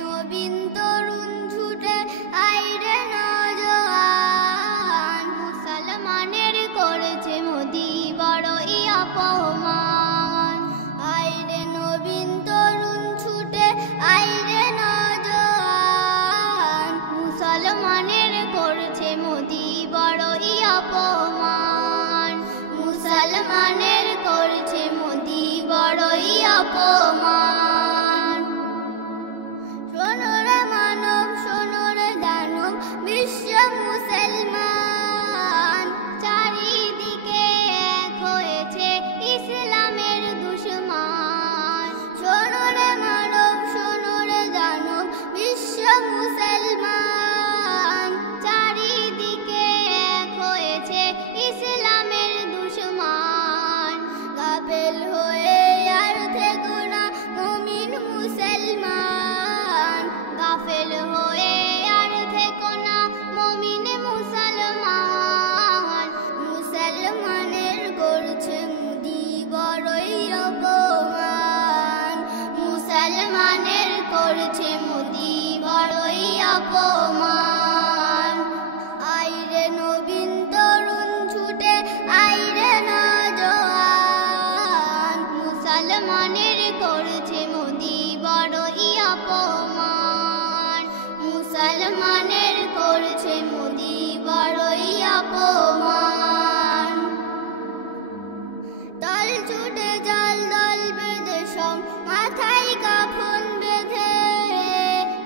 নবীন তরুণ ছুটে আইরে নওজোয়ান, মুসলমানের করেছে মোদি বড়ই অপমান। আইরে নবীন তরুণ ছুটে আইরে নওজোয়ান, মুসলমানের করেছে মোদি বড়ই অপমান। মুসলমানের করেছে মোদি বড়ই অপমান। শোনো রে মানব, শোনো রে দানব, বিশ্ব মুসলমান, চারিদিকে এক হয়েছে ইসলামের দুশমান। শোনো রে মানব, শোনো রে দানব, বিশ্ব মুসলমান, চারিদিকে এক হয়েছে ইসলামের দুশমান। গাফেল হয়ে আর থেকো না মুমিন মুসলমান, গাফেল হয়ে আর থেকো না মুমিন মুসলমান। মুসলমানের করছে মোদি বড়ই অপমান, মুসলমানের করছে মোদি বড়ই অপমান। আইরে নবীন তরুণ ছুটে আইরে নওজোয়ান, মুসলমানের করছে মোদি বড়ই অপমান। মুসলমানের করছে মোদি বড়ই অপমান। দল ছুটে জল দল বেঁধে সব মাথায় কাফন বেঁধে,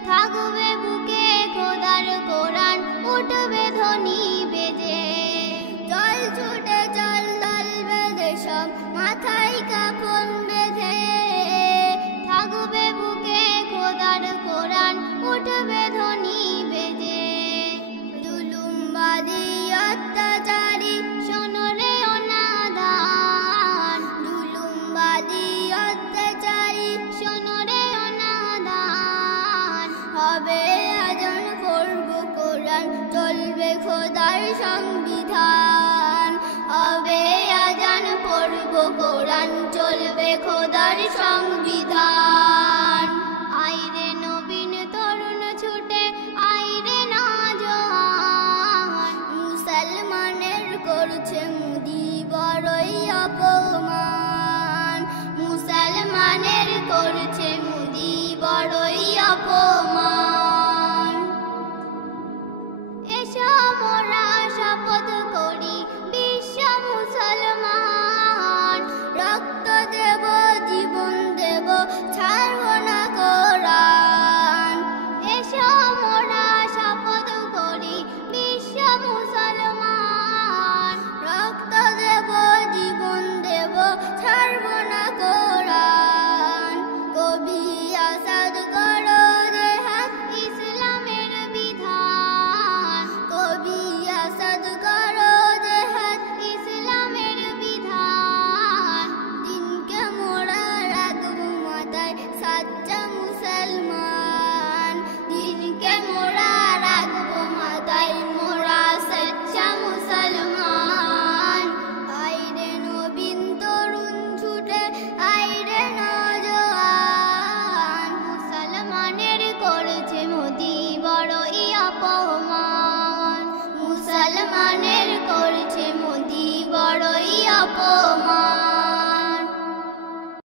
থাকবে বুকে খোদার কোরআন, উঠবে ধ্বনি বেজে। জল ছুটে জল দল বেঁধে সব মাথায় কাফন বেঁধে, থাকবে বুকে খোদার কোরআন, উঠবে ধ্বনি বেজে। জুলুমবাদী অত্যাচারী শোনো রে অনাদান, জুলুমবাদী অত্যাচারী শোনো রে অনাদান। হবে আজান পড়ব কোরআন, চলবে খোদার সংবিধান। হবে আজান পড়ব কোরআন, চলবে খোদার সংবিধান।